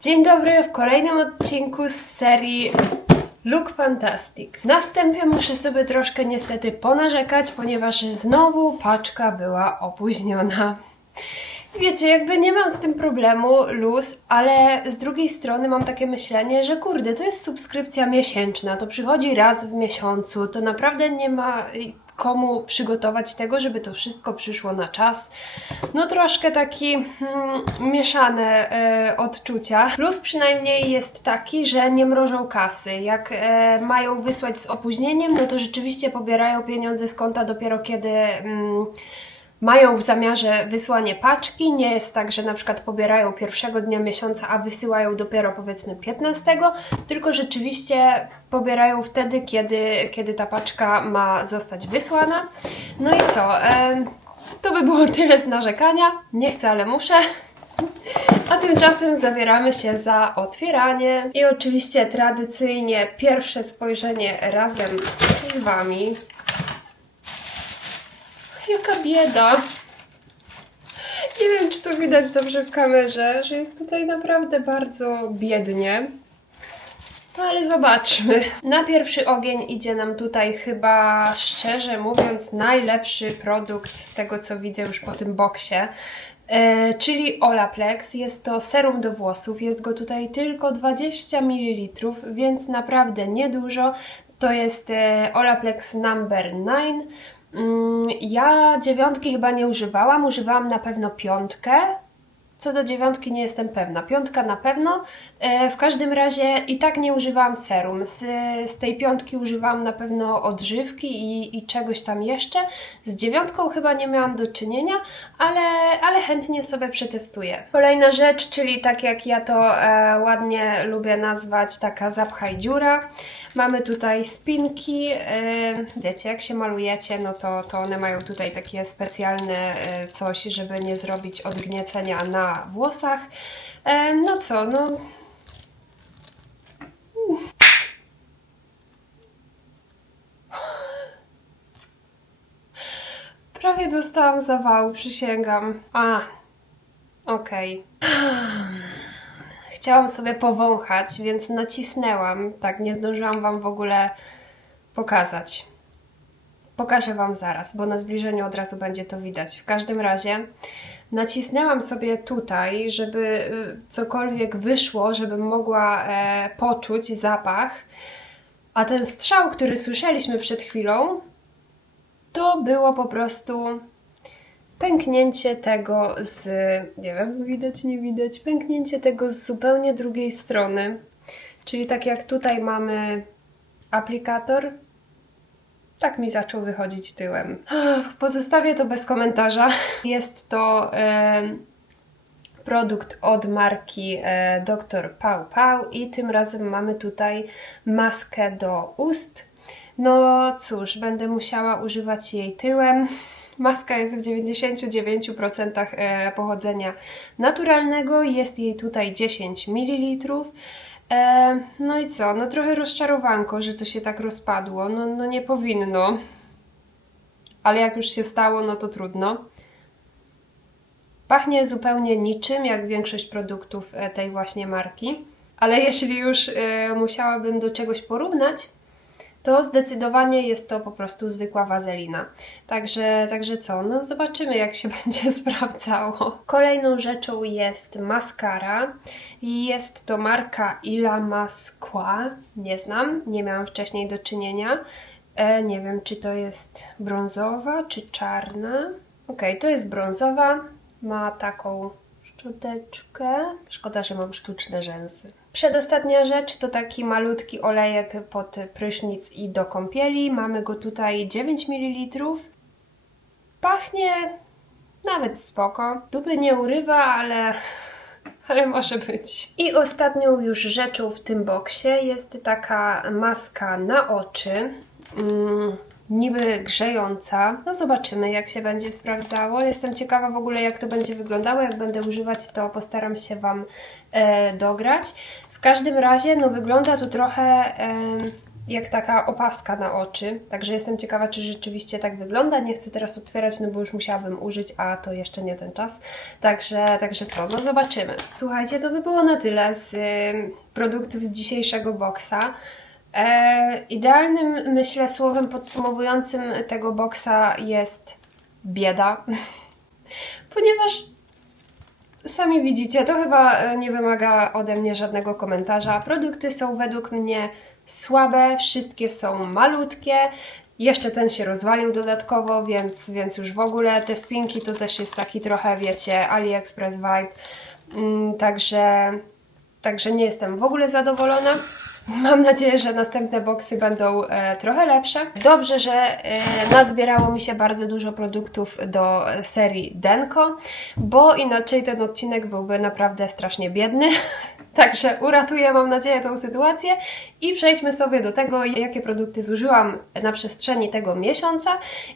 Dzień dobry w kolejnym odcinku z serii Look Fantastic. Na wstępie muszę sobie troszkę niestety ponarzekać, ponieważ znowu paczka była opóźniona. Wiecie, jakby nie mam z tym problemu, luz, ale z drugiej strony mam takie myślenie, że kurde, to jest subskrypcja miesięczna, to przychodzi raz w miesiącu, to naprawdę nie ma komu przygotować tego, żeby to wszystko przyszło na czas. No troszkę taki hmm, mieszane e, odczucia. Plus przynajmniej jest taki, że nie mrożą kasy. Jak e, mają wysłać z opóźnieniem, no to rzeczywiście pobierają pieniądze z konta dopiero kiedy... Mm, mają w zamiarze wysłanie paczki. Nie jest tak, że na przykład pobierają pierwszego dnia miesiąca, a wysyłają dopiero powiedzmy 15, tylko rzeczywiście pobierają wtedy, kiedy, kiedy ta paczka ma zostać wysłana. No i co? to by było tyle z narzekania. Nie chcę, ale muszę. A tymczasem zabieramy się za otwieranie. I oczywiście tradycyjnie pierwsze spojrzenie razem z Wami. Jaka bieda. Nie wiem, czy to widać dobrze w kamerze, że jest tutaj naprawdę bardzo biednie. No ale zobaczmy. Na pierwszy ogień idzie nam tutaj chyba, szczerze mówiąc, najlepszy produkt z tego, co widzę już po tym boksie. E, czyli Olaplex. Jest to serum do włosów. Jest go tutaj tylko 20 ml, więc naprawdę niedużo. To jest e, Olaplex number 9. Mm, Ja dziewiątki chyba nie używałam, używałam na pewno piątkę. Co do dziewiątki nie jestem pewna. Piątka na pewno. E, w każdym razie i tak nie używałam serum. Z, z tej piątki używałam na pewno odżywki i, i czegoś tam jeszcze. Z dziewiątką chyba nie miałam do czynienia, ale, ale chętnie sobie przetestuję. Kolejna rzecz, czyli tak jak ja to e, ładnie lubię nazwać, taka zapchaj dziura. Mamy tutaj spinki. e, Wiecie, jak się malujecie, no to, to one mają tutaj takie specjalne e, coś, żeby nie zrobić odgniecenia na włosach. E, No co, no. Prawie dostałam zawału, przysięgam. A, okej. Chciałam sobie powąchać, więc nacisnęłam. Tak, nie zdążyłam Wam w ogóle pokazać. Pokażę Wam zaraz, bo na zbliżeniu od razu będzie to widać. W każdym razie nacisnęłam sobie tutaj, żeby y, cokolwiek wyszło, żebym mogła e, poczuć zapach. A ten strzał, który słyszeliśmy przed chwilą, to było po prostu pęknięcie tego z, nie wiem, widać, nie widać, pęknięcie tego z zupełnie drugiej strony. Czyli tak jak tutaj mamy aplikator, tak mi zaczął wychodzić tyłem. Pozostawię to bez komentarza. Jest to em, produkt od marki e, Dr. Pau Pau i tym razem mamy tutaj maskę do ust. No cóż, będę musiała używać jej tyłem. Maska jest w 99% e, pochodzenia naturalnego, jest jej tutaj 10 ml. E, no i co? No trochę rozczarowanko, że to się tak rozpadło. No, no nie powinno. Ale jak już się stało, no to trudno. Pachnie zupełnie niczym, jak większość produktów e, tej właśnie marki. Ale jeśli już musiałabym do czegoś porównać, to zdecydowanie jest to po prostu zwykła wazelina. Także, także co? No zobaczymy, jak się będzie sprawdzało. Kolejną rzeczą jest maskara. Jest to marka Ila Masqua. Nie znam, nie miałam wcześniej do czynienia. E, nie wiem, czy to jest brązowa, czy czarna. Okej, to jest brązowa. Ma taką szczoteczkę. Szkoda, że mam sztuczne rzęsy. Przedostatnia rzecz to taki malutki olejek pod prysznic i do kąpieli. Mamy go tutaj 9 ml. Pachnie nawet spoko. Dupy nie urywa, ale, ale może być. I ostatnią już rzeczą w tym boksie jest taka maska na oczy. Mm, niby grzejąca. No zobaczymy, jak się będzie sprawdzało. Jestem ciekawa w ogóle, jak to będzie wyglądało. Jak będę używać, to postaram się Wam e, dograć. W każdym razie, no wygląda to trochę, e, jak taka opaska na oczy. Także jestem ciekawa, czy rzeczywiście tak wygląda. Nie chcę teraz otwierać, no bo już musiałabym użyć, a to jeszcze nie ten czas. Także, także co, no zobaczymy. Słuchajcie, to by było na tyle z produktów z dzisiejszego boksa. E, idealnym, myślę, słowem podsumowującym tego boksa jest bieda, ponieważ sami widzicie, to chyba e, nie wymaga ode mnie żadnego komentarza. Produkty są według mnie słabe, wszystkie są malutkie. Jeszcze ten się rozwalił dodatkowo, więc, więc już w ogóle te spinki to też jest taki trochę, wiecie, AliExpress vibe. Mm, także, także nie jestem w ogóle zadowolona. Mam nadzieję, że następne boksy będą e, trochę lepsze. Dobrze, że e, nazbierało mi się bardzo dużo produktów do e, serii Denko, bo inaczej ten odcinek byłby naprawdę strasznie biedny. Także uratuję, mam nadzieję, tą sytuację i przejdźmy sobie do tego, jakie produkty zużyłam na przestrzeni tego miesiąca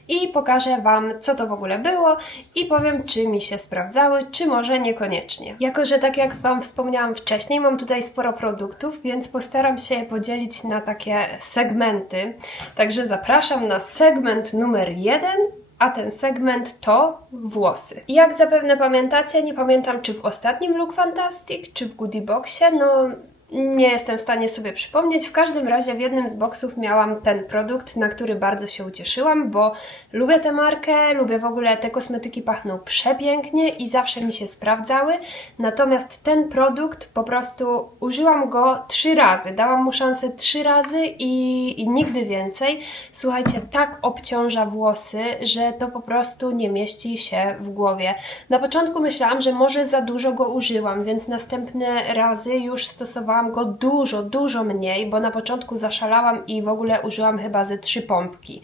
i pokażę Wam, co to w ogóle było i powiem, czy mi się sprawdzały, czy może niekoniecznie. Jako, że tak jak Wam wspomniałam wcześniej, mam tutaj sporo produktów, więc postaram się je podzielić na takie segmenty. Także zapraszam na segment numer jeden a ten segment to włosy. I Jak zapewne pamiętacie, nie pamiętam czy w ostatnim Look Fantastic, czy w Goodie Boxie, no nie jestem w stanie sobie przypomnieć. W każdym razie w jednym z boksów miałam ten produkt, na który bardzo się ucieszyłam, bo lubię tę markę, lubię w ogóle te kosmetyki pachną przepięknie i zawsze mi się sprawdzały. Natomiast ten produkt po prostu użyłam go trzy razy. Dałam mu szansę trzy razy i, i nigdy więcej. Słuchajcie, tak obciąża włosy, że to po prostu nie mieści się w głowie. Na początku myślałam, że może za dużo go użyłam, więc następne razy już stosowałam go dużo, dużo mniej, bo na początku zaszalałam i w ogóle użyłam chyba ze trzy pompki.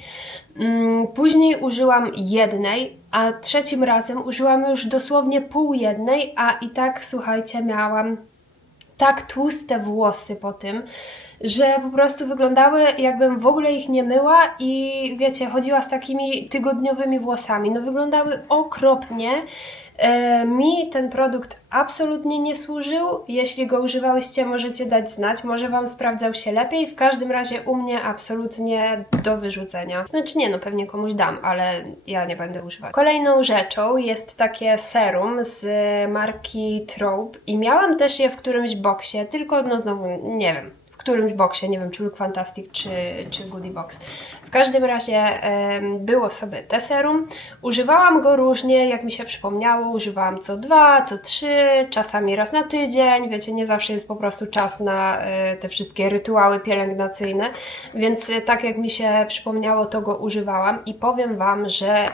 Mm, Później użyłam jednej, a trzecim razem użyłam już dosłownie pół jednej, a i tak, słuchajcie, miałam tak tłuste włosy po tym, że po prostu wyglądały jakbym w ogóle ich nie myła i wiecie, chodziła z takimi tygodniowymi włosami. No wyglądały okropnie. E, mi ten produkt absolutnie nie służył. Jeśli go używałyście, możecie dać znać. Może Wam sprawdzał się lepiej. W każdym razie u mnie absolutnie do wyrzucenia. Znaczy nie, no pewnie komuś dam, ale ja nie będę używać. Kolejną rzeczą jest takie serum z marki Trope i miałam też je w którymś boksie, tylko no znowu nie wiem którymś boksie, nie wiem czy Look Fantastic czy, czy Goodie Box. W każdym razie było sobie te serum. Używałam go różnie, jak mi się przypomniało, używałam co dwa, co trzy, czasami raz na tydzień. Wiecie, nie zawsze jest po prostu czas na e, te wszystkie rytuały pielęgnacyjne, więc e, tak jak mi się przypomniało, to go używałam i powiem Wam, że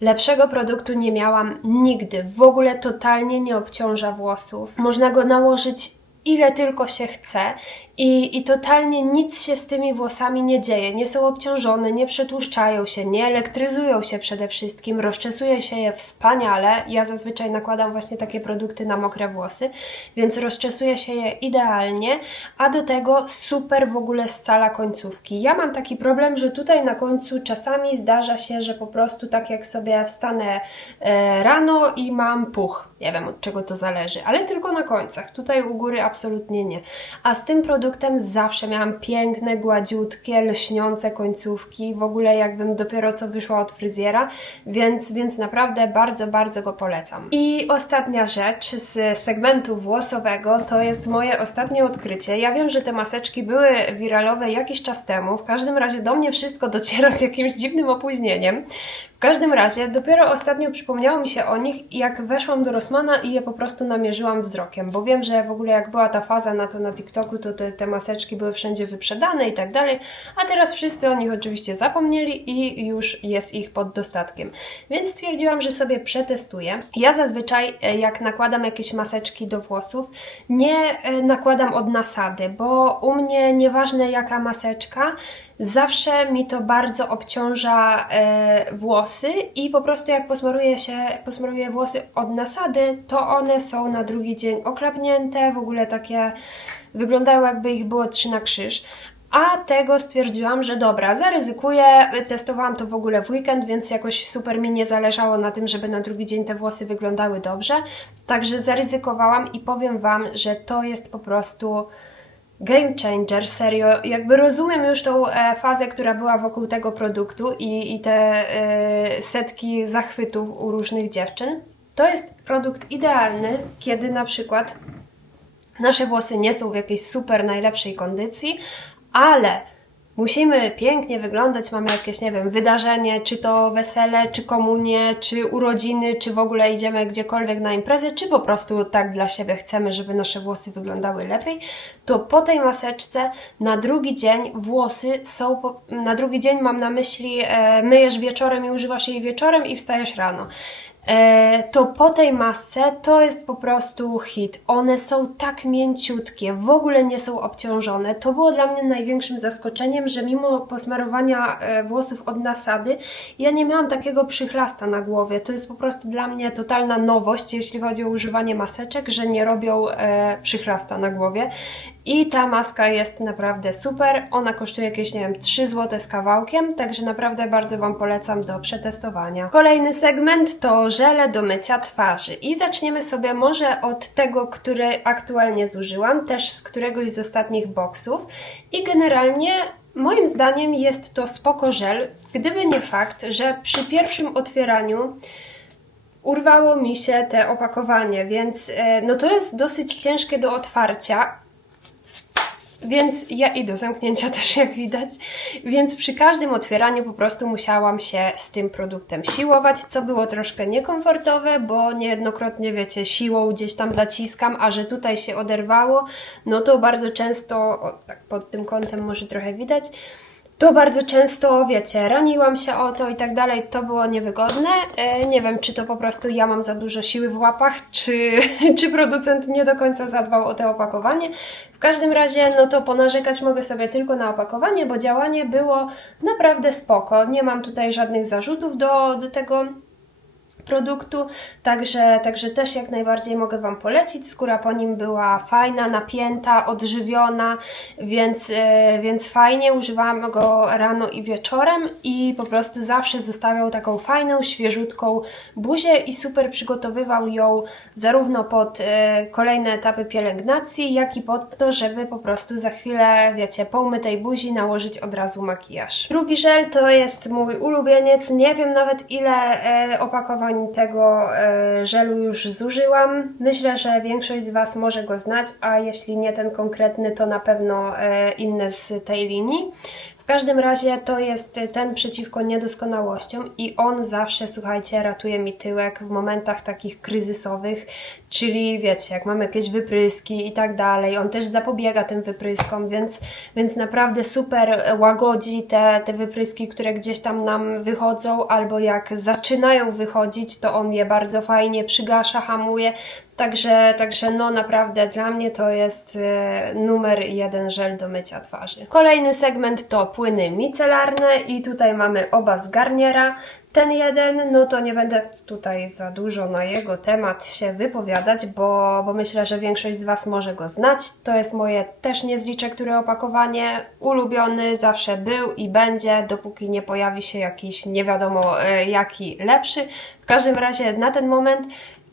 Lepszego produktu nie miałam nigdy. W ogóle totalnie nie obciąża włosów. Można go nałożyć ile tylko się chce i, i totalnie nic się z tymi włosami nie dzieje. Nie są obciążone, nie przetłuszczają się, nie elektryzują się przede wszystkim, rozczesuje się je wspaniale. Ja zazwyczaj nakładam właśnie takie produkty na mokre włosy, więc rozczesuje się je idealnie, a do tego super w ogóle scala końcówki. Ja mam taki problem, że tutaj na końcu czasami zdarza się, że po prostu tak jak sobie wstanę e, rano i mam puch. Nie wiem od czego to zależy, ale tylko na końcach. Tutaj u góry absolutnie nie. A z tym produktem zawsze miałam piękne, gładziutkie, lśniące końcówki. W ogóle jakbym dopiero co wyszła od fryzjera, więc, więc naprawdę bardzo, bardzo go polecam. I ostatnia rzecz z segmentu włosowego to jest moje ostatnie odkrycie. Ja wiem, że te maseczki były wiralowe jakiś czas temu. W każdym razie do mnie wszystko dociera z jakimś dziwnym opóźnieniem. W każdym razie, dopiero ostatnio przypomniało mi się o nich, jak weszłam do Rossmana i je po prostu namierzyłam wzrokiem, bo wiem, że w ogóle jak była ta faza na to na TikToku, to te, te maseczki były wszędzie wyprzedane i tak dalej, a teraz wszyscy o nich oczywiście zapomnieli i już jest ich pod dostatkiem. Więc stwierdziłam, że sobie przetestuję. Ja zazwyczaj, e, jak nakładam jakieś maseczki do włosów, nie e, nakładam od nasady, bo u mnie nieważne jaka maseczka, zawsze mi to bardzo obciąża e, włosy i po prostu jak posmaruję się, posmaruję włosy od nasady, to one są na drugi dzień oklapnięte, w ogóle takie wyglądają jakby ich było trzy na krzyż. A tego stwierdziłam, że dobra, zaryzykuję. Testowałam to w ogóle w weekend, więc jakoś super mi nie zależało na tym, żeby na drugi dzień te włosy wyglądały dobrze. Także zaryzykowałam i powiem Wam, że to jest po prostu game changer, serio. Jakby rozumiem już tą e, fazę, która była wokół tego produktu i, i te e, setki zachwytów u różnych dziewczyn. To jest produkt idealny, kiedy na przykład nasze włosy nie są w jakiejś super najlepszej kondycji, ale musimy pięknie wyglądać, mamy jakieś, nie wiem, wydarzenie, czy to wesele, czy komunie, czy urodziny, czy w ogóle idziemy gdziekolwiek na imprezę, czy po prostu tak dla siebie chcemy, żeby nasze włosy wyglądały lepiej, to po tej maseczce na drugi dzień włosy są, po, na drugi dzień mam na myśli, e, myjesz wieczorem i używasz jej wieczorem i wstajesz rano. E, to po tej masce to jest po prostu hit. One są tak mięciutkie, w ogóle nie są obciążone. To było dla mnie największym zaskoczeniem, że mimo posmarowania e, włosów od nasady, ja nie miałam takiego przychlasta na głowie. To jest po prostu dla mnie totalna nowość, jeśli chodzi o używanie maseczek, że nie robią e, przychlasta na głowie. I ta maska jest naprawdę super. Ona kosztuje jakieś, nie wiem, 3 zł z kawałkiem, także naprawdę bardzo Wam polecam do przetestowania. Kolejny segment to żele do mycia twarzy. I zaczniemy sobie może od tego, który aktualnie zużyłam, też z któregoś z ostatnich boksów. I generalnie moim zdaniem jest to spoko żel, gdyby nie fakt, że przy pierwszym otwieraniu urwało mi się te opakowanie, więc e, no to jest dosyć ciężkie do otwarcia. Więc ja i do zamknięcia też, jak widać. Więc przy każdym otwieraniu po prostu musiałam się z tym produktem siłować, co było troszkę niekomfortowe, bo niejednokrotnie, wiecie, siłą gdzieś tam zaciskam, a że tutaj się oderwało, no to bardzo często, o, tak pod tym kątem może trochę widać, to bardzo często, wiecie, raniłam się o to i tak dalej, to było niewygodne. E, nie wiem, czy to po prostu ja mam za dużo siły w łapach, czy, czy producent nie do końca zadbał o to opakowanie. W każdym razie, no to ponarzekać mogę sobie tylko na opakowanie, bo działanie było naprawdę spoko. Nie mam tutaj żadnych zarzutów do, do tego produktu, także, także też jak najbardziej mogę Wam polecić. Skóra po nim była fajna, napięta, odżywiona, więc, e, więc fajnie. Używałam go rano i wieczorem i po prostu zawsze zostawiał taką fajną, świeżutką buzię i super przygotowywał ją zarówno pod e, kolejne etapy pielęgnacji, jak i pod to, żeby po prostu za chwilę, wiecie, po umytej buzi nałożyć od razu makijaż. Drugi żel to jest mój ulubieniec. Nie wiem nawet ile e, opakowań tego e, żelu już zużyłam. Myślę, że większość z Was może go znać, a jeśli nie ten konkretny, to na pewno e, inne z tej linii. Każdym razie to jest ten przeciwko niedoskonałościom i on zawsze, słuchajcie, ratuje mi tyłek w momentach takich kryzysowych, czyli wiecie, jak mam jakieś wypryski i tak dalej, on też zapobiega tym wypryskom, więc, więc naprawdę super łagodzi te, te wypryski, które gdzieś tam nam wychodzą, albo jak zaczynają wychodzić, to on je bardzo fajnie przygasza, hamuje, Także, także no naprawdę dla mnie to jest e, numer jeden żel do mycia twarzy. Kolejny segment to płyny micelarne i tutaj mamy oba z Garniera. Ten jeden, no to nie będę tutaj za dużo na jego temat się wypowiadać, bo, bo myślę, że większość z Was może go znać. To jest moje też niezlicze, które opakowanie ulubiony zawsze był i będzie, dopóki nie pojawi się jakiś nie wiadomo e, jaki lepszy. W każdym razie na ten moment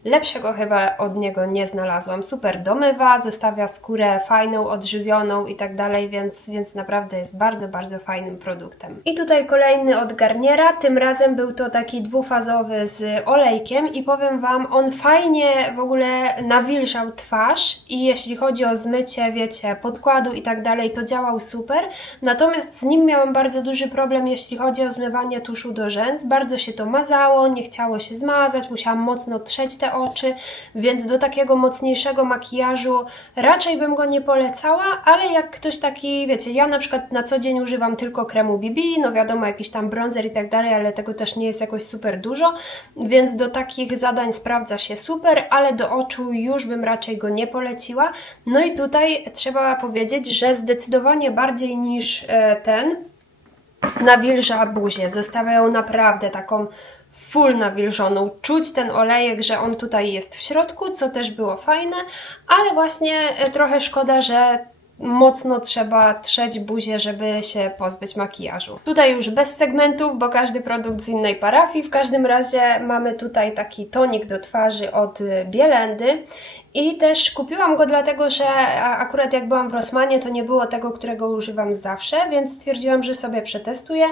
Lepszego chyba od niego nie znalazłam. Super domywa, zostawia skórę fajną, odżywioną i tak dalej, więc, więc naprawdę jest bardzo, bardzo fajnym produktem. I tutaj kolejny od Garniera, tym razem był to taki dwufazowy z olejkiem i powiem Wam, on fajnie w ogóle nawilżał twarz i jeśli chodzi o zmycie, wiecie, podkładu i tak dalej, to działał super. Natomiast z nim miałam bardzo duży problem, jeśli chodzi o zmywanie tuszu do rzęs. Bardzo się to mazało, nie chciało się zmazać, musiałam mocno trzeć te oczy, więc do takiego mocniejszego makijażu raczej bym go nie polecała, ale jak ktoś taki, wiecie, ja na przykład na co dzień używam tylko kremu BB, no wiadomo, jakiś tam bronzer i tak dalej, ale tego też nie jest jakoś super dużo, więc do takich zadań sprawdza się super, ale do oczu już bym raczej go nie poleciła. No i tutaj trzeba powiedzieć, że zdecydowanie bardziej niż e, ten nawilża buzię, zostawia ją naprawdę taką full nawilżoną. Czuć ten olejek, że on tutaj jest w środku, co też było fajne, ale właśnie e, trochę szkoda, że mocno trzeba trzeć buzię, żeby się pozbyć makijażu. Tutaj już bez segmentów, bo każdy produkt z innej parafii. W każdym razie mamy tutaj taki tonik do twarzy od Bielendy I też kupiłam go dlatego, że akurat jak byłam w Rossmanie, to nie było tego, którego używam zawsze, więc stwierdziłam, że sobie przetestuję.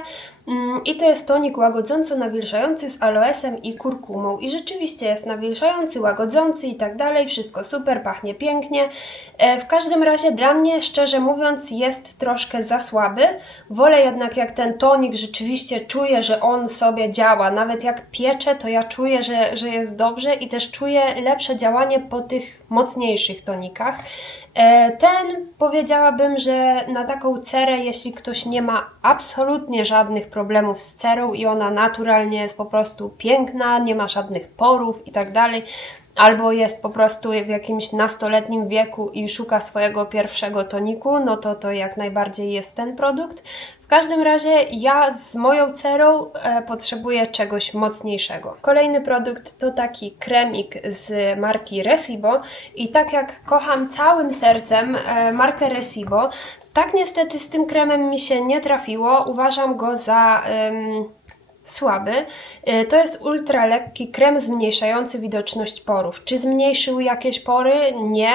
Mm, I to jest tonik łagodząco nawilżający z aloesem i kurkumą. I rzeczywiście jest nawilżający, łagodzący i tak dalej. Wszystko super, pachnie pięknie. E, W każdym razie dla mnie, szczerze mówiąc, jest troszkę za słaby. Wolę jednak jak ten tonik rzeczywiście czuję, że on sobie działa. Nawet jak pieczę, to ja czuję, że, że jest dobrze i też czuję lepsze działanie po tych mocniejszych tonikach. E, Ten powiedziałabym, że na taką cerę, jeśli ktoś nie ma absolutnie żadnych problemów z cerą i ona naturalnie jest po prostu piękna, nie ma żadnych porów i tak dalej, albo jest po prostu w jakimś nastoletnim wieku i szuka swojego pierwszego toniku, no to to jak najbardziej jest ten produkt. W każdym razie ja z moją cerą e, potrzebuję czegoś mocniejszego. Kolejny produkt to taki kremik z marki Resibo i tak jak kocham całym sercem e, markę Resibo, tak niestety z tym kremem mi się nie trafiło. Uważam go za em, słaby. Y, To jest ultra lekki krem zmniejszający widoczność porów. Czy zmniejszył jakieś pory? Nie.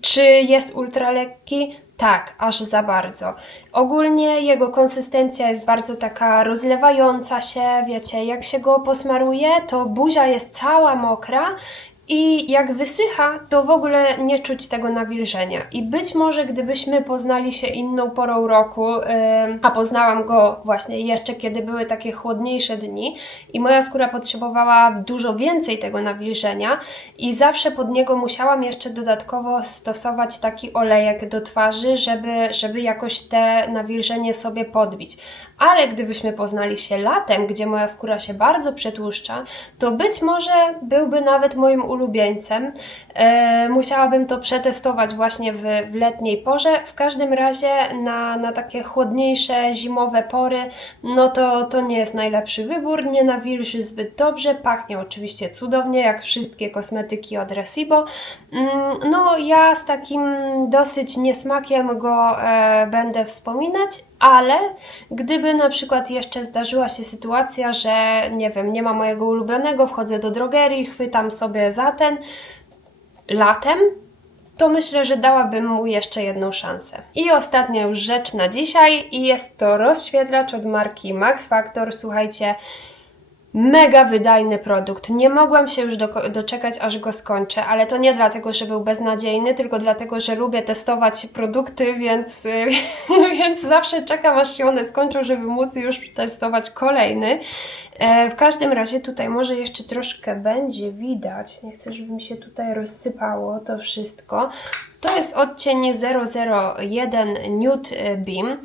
Czy jest ultra lekki? Tak, aż za bardzo. Ogólnie jego konsystencja jest bardzo taka rozlewająca się, wiecie, jak się go posmaruje, to buzia jest cała mokra i jak wysycha, to w ogóle nie czuć tego nawilżenia. I być może gdybyśmy poznali się inną porą roku, a poznałam go właśnie jeszcze kiedy były takie chłodniejsze dni i moja skóra potrzebowała dużo więcej tego nawilżenia i zawsze pod niego musiałam jeszcze dodatkowo stosować taki olejek do twarzy, żeby, żeby jakoś te nawilżenie sobie podbić. Ale gdybyśmy poznali się latem, gdzie moja skóra się bardzo przetłuszcza, to być może byłby nawet moim ulubieńcem. E, musiałabym to przetestować właśnie w, w letniej porze. W każdym razie na, na takie chłodniejsze, zimowe pory, no to, to nie jest najlepszy wybór. Nie nawilży zbyt dobrze, pachnie oczywiście cudownie, jak wszystkie kosmetyki od Resibo. Mm, No, ja z takim dosyć niesmakiem go e, będę wspominać, ale gdyby na przykład jeszcze zdarzyła się sytuacja, że nie wiem, nie ma mojego ulubionego, wchodzę do drogerii, chwytam sobie za ten latem, to myślę, że dałabym mu jeszcze jedną szansę. I ostatnia już rzecz na dzisiaj i jest to rozświetlacz od marki Max Factor. Słuchajcie, Mega wydajny produkt. Nie mogłam się już do, doczekać, aż go skończę, ale to nie dlatego, że był beznadziejny, tylko dlatego, że lubię testować produkty, więc, więc zawsze czekam, aż się one skończą, żeby móc już testować kolejny. E, w każdym razie tutaj może jeszcze troszkę będzie widać. Nie chcę, żeby mi się tutaj rozsypało to wszystko. To jest odcień 001 Nude Beam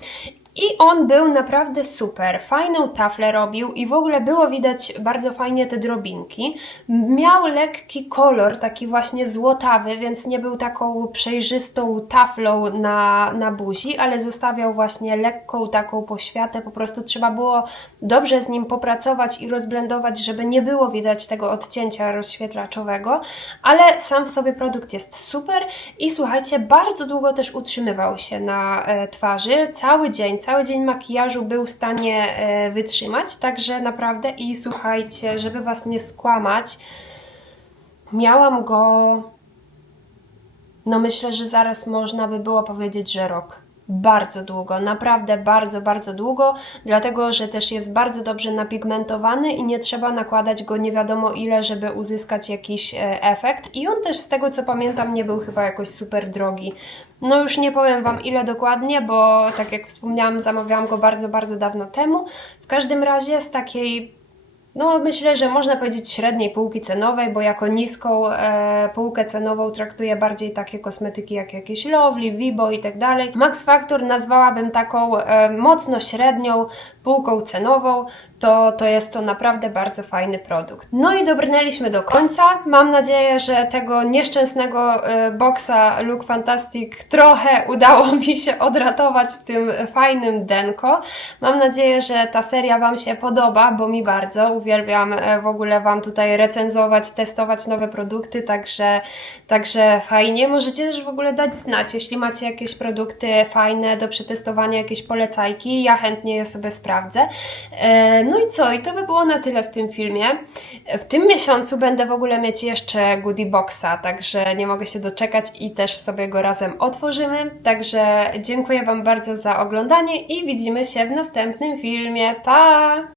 i on był naprawdę super. Fajną taflę robił i w ogóle było widać bardzo fajnie te drobinki. Miał lekki kolor, taki właśnie złotawy, więc nie był taką przejrzystą taflą na, na buzi, ale zostawiał właśnie lekką taką poświatę. Po prostu trzeba było dobrze z nim popracować i rozblendować, żeby nie było widać tego odcięcia rozświetlaczowego, ale sam w sobie produkt jest super i słuchajcie, bardzo długo też utrzymywał się na e, twarzy. Cały dzień, cały dzień makijażu był w stanie e, wytrzymać, także naprawdę i słuchajcie, żeby Was nie skłamać, miałam go no myślę, że zaraz można by było powiedzieć, że rok. Bardzo długo, naprawdę bardzo, bardzo długo, dlatego że też jest bardzo dobrze napigmentowany i nie trzeba nakładać go nie wiadomo ile, żeby uzyskać jakiś e, efekt. I on też z tego co pamiętam nie był chyba jakoś super drogi. No już nie powiem Wam ile dokładnie, bo tak jak wspomniałam, zamawiałam go bardzo, bardzo dawno temu. W każdym razie z takiej no, myślę, że można powiedzieć średniej półki cenowej, bo jako niską e, półkę cenową traktuję bardziej takie kosmetyki jak jakieś Lovely, Vibo i tak dalej. Max Factor nazwałabym taką e, mocno średnią półką cenową, to, to jest to naprawdę bardzo fajny produkt. No i dobrnęliśmy do końca. Mam nadzieję, że tego nieszczęsnego e, boksa Look Fantastic trochę udało mi się odratować tym fajnym denko. Mam nadzieję, że ta seria Wam się podoba, bo mi bardzo. Uwielbiam e, w ogóle Wam tutaj recenzować, testować nowe produkty, także, także fajnie. Możecie też w ogóle dać znać, jeśli macie jakieś produkty fajne do przetestowania, jakieś polecajki, ja chętnie je sobie sprawdzę. E, No i co? I to by było na tyle w tym filmie. W tym miesiącu będę w ogóle mieć jeszcze goodie boxa, także nie mogę się doczekać i też sobie go razem otworzymy. Także dziękuję Wam bardzo za oglądanie i widzimy się w następnym filmie. Pa!